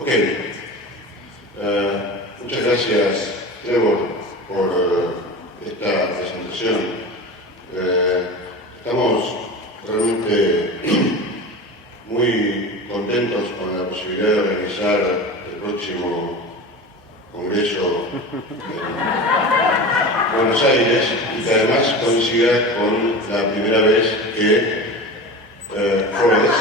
Ok, muchas gracias, Trevor, por esta presentación. Estamos realmente muy contentos con la posibilidad de organizar el próximo Congreso en Buenos Aires y que además coincida con la primera vez que Forrest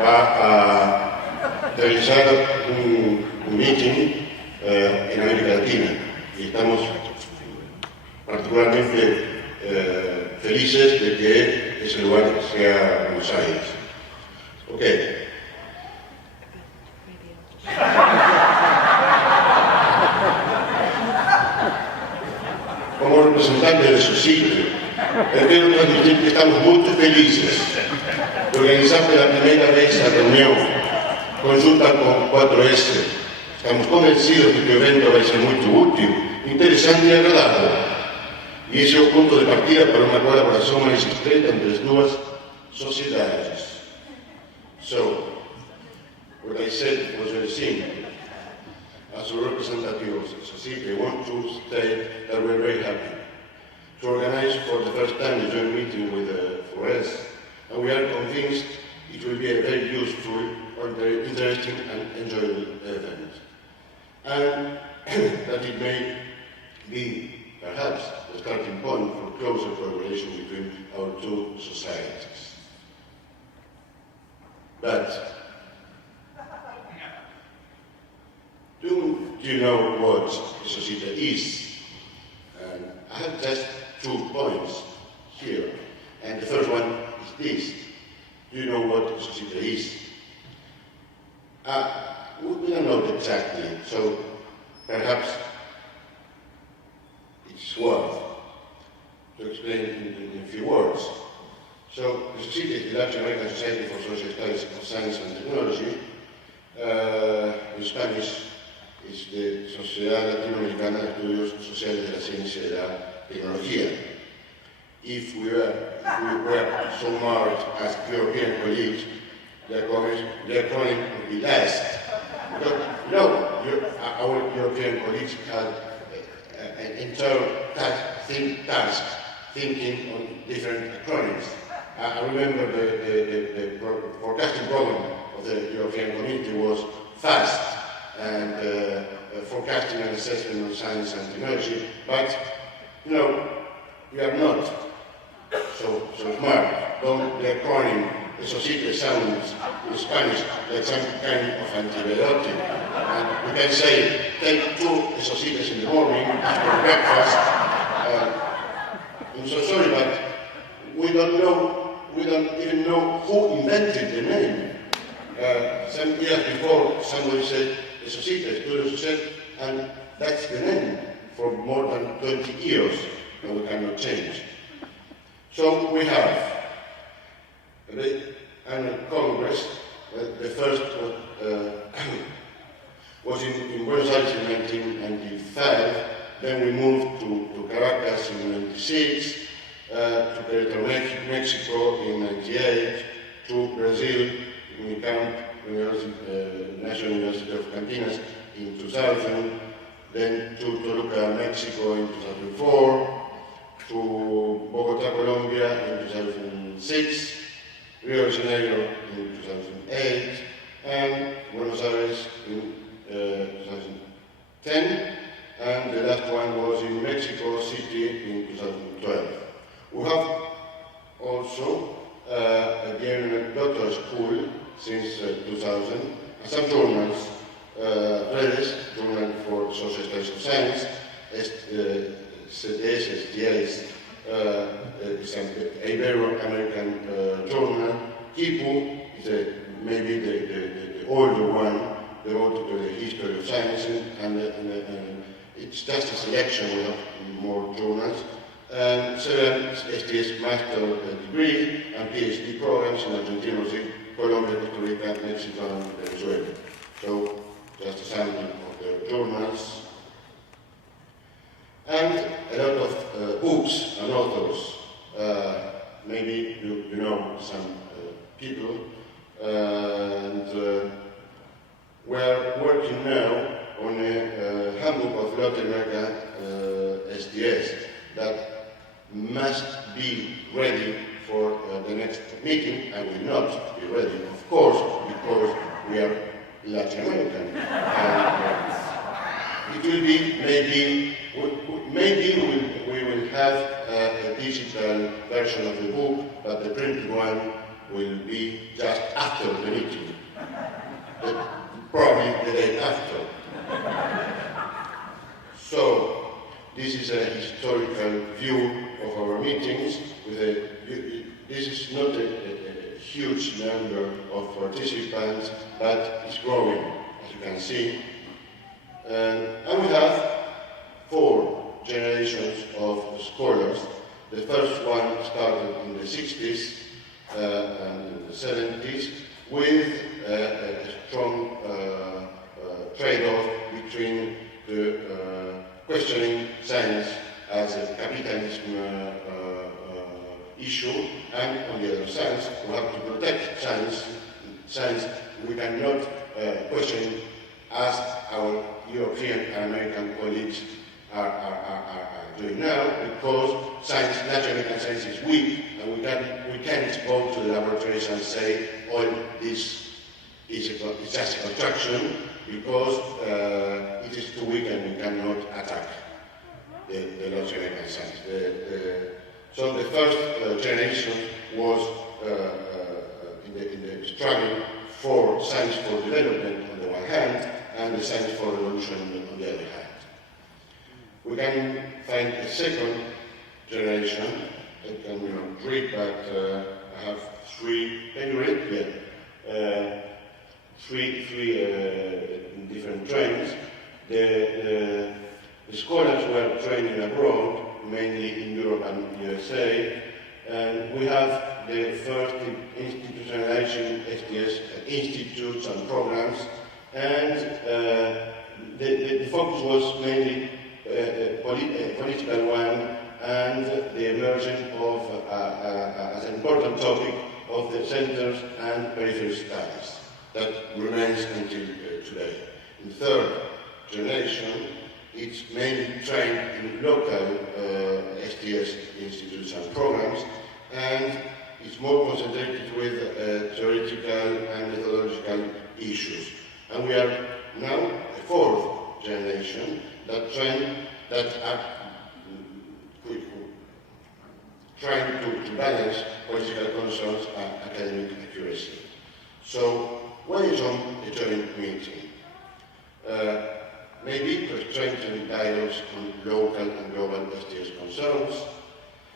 va a realizar un meeting en América Latina y estamos particularmente felices de que ese lugar sea Buenos Aires. Ok. Como representante de su sitio, quiero transmitir que estamos muy felices de organizar por la primera vez la reunión conjunta con 4S. Estamos convencidos de que el evento va a ser muy útil, interesante y agradable. Y ese es el punto de partida para una colaboración más estreita entre las dos sociedades. So, what I said was very simple. As a representative of society, I want to state that we're very happy to organize for the first time a joint meeting with Forest, and we are convinced it will be a very useful, very interesting and enjoyable event. And that it may be perhaps the starting point for closer collaboration between our two societies. But do you know what a society is? I have just 2 points here, and the first one is this. Do you know what a society is? We don't know exactly, so perhaps it's worth to explain in a few words. So, the society is the large American Society for Social Studies of Science and Technology. In Spanish, es de Sociedad Latinoamericana de Estudios Sociales de la Ciencia y la Tecnología. If we were so marked as European colleagues, the acronym would be LAST. Because, our European colleagues had an entire task thinking on different acronyms. I remember the forecasting program of the European Community was FAST, and forecasting and assessment of science and technology, but we are not so smart. The acronym associated sounds in Spanish like some kind of antibiotic. And we can say, take 2 associates in the morning after breakfast. I'm so sorry, but we don't even know who invented the name. Some years before, somebody said, Societe, Estudios Social, and that's the name for more than 20 years, and we cannot change. So we have the annual Congress. The first was in Buenos Aires in 1995, then we moved to Caracas in 96, to Querétaro, Mexico in 98, to Brazil in the camp, National University of Campinas in 2000, then to Toluca, Mexico in 2004, to Bogotá, Colombia in 2006, Rio de Janeiro in 2008, and Buenos Aires in 2010, and the last one was in Mexico City in 2012. We have also again a doctoral school since 2000, and some journals, Redes, Journal for Social Studies of Science, CTS, STS, is an Ibero-American journal. Kipu is maybe the older one, devoted to the history of science, and it's just a selection, we have more journals. And several STS master degree and PhD programs in Argentina, Brazil, Colombia, Costa Rica, Mexico, and Venezuela. So, just a sample of the journals. And a lot of books and authors. Maybe you know some people, and where that must be ready for the next meeting, and will not be ready, of course, because we are Latin American. And it will be maybe we will have a digital version of the book, but the printed one will be just after the meeting, probably the day after. So this is a historical view of our meetings. This is not a huge number of participants, but it's growing, as you can see. And we have 4 generations of scholars. The first one started in the 60s and in the 70s with a strong trade-off between the questioning science as a capitalism issue, and on the other side, we have to protect science. Science we cannot question as our European and American colleagues are doing now, because science, Latin American science is weak, and we can't go to the laboratories and say, all this is just a construction, because it is too weak and we cannot attack the Latin American science. So the first generation was in the struggle for science for development on the one hand, and the science for revolution on the other hand. We can find a second generation. I can read, but I have 3. Can you read? Yeah. Three different trains. The scholars were training abroad, mainly in Europe and USA, and we have the first institutionalization STS institutes and programs, and the focus was mainly a political one, and the emergence of, as an important topic, of the centers and peripheral studies. That remains until today. In the third generation, it's mainly trained in local STS institutes and programs, and it's more concentrated with theoretical and methodological issues. And we are now a 4th generation that are trying to balance political concerns and academic accuracy. So, why is on a joint meeting? Maybe to strengthen dialogues on local and global STS concerns,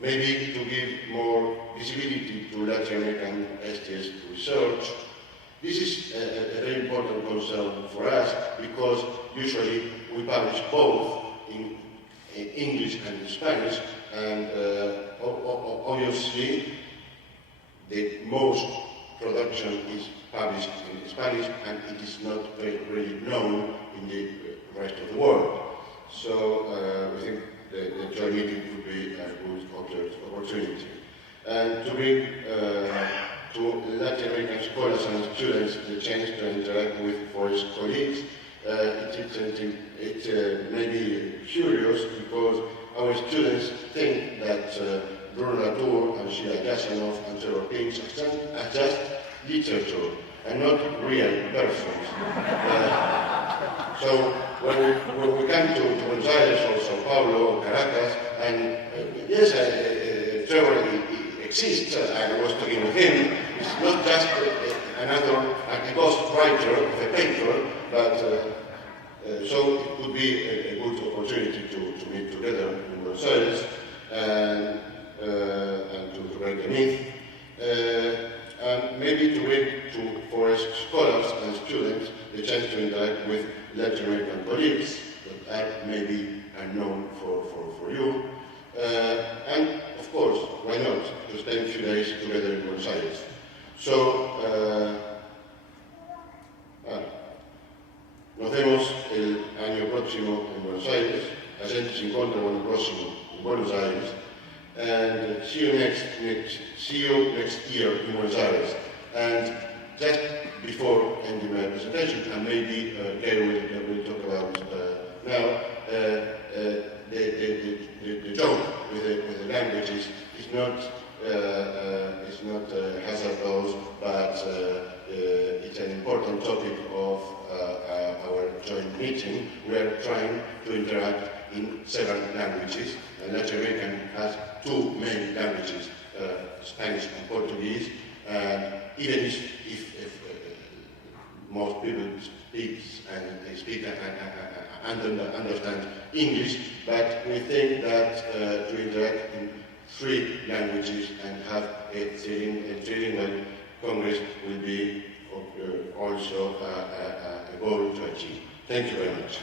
maybe to give more visibility to Latin American STS research. This is a very important concern for us, because usually we publish both in English and in Spanish, and obviously the most production is published in Spanish, and it is not really known in the rest of the world. So we think the joint meeting could be a good opportunity. And to bring to Latin American scholars and students the chance to interact with forest colleagues, it may be curious, because our students think that Bruno Latour and Sheila Jasanoff and Trevor Pinks are just literature and not real persons. So when we come to Buenos Aires or Sao Paulo or Caracas, and yes, Trevor exists, I was talking with him, it's not just a ghost writer of a paper, but so it would be a good opportunity to meet together in Buenos Aires and to break the myth. And maybe to bring to forest scholars and students the chance to interact with Latin American colleagues that are maybe unknown for you. And of course, why not, to spend a few days together in Buenos Aires. So, nos vemos el año próximo en Buenos Aires, la gente se encuentra el año próximo en Buenos Aires, and see you next year in Buenos Aires. And just before ending my presentation, and maybe Gary will talk about now the joke with the languages is not hazardous, but it's an important topic of our joint meeting. We are trying to interact in several languages, and Latin American has two main languages, Spanish and Portuguese, and even if most people speak and understand English, but we think that to interact in three languages and have a trilingual Congress will be also a goal to achieve. Thank you very much.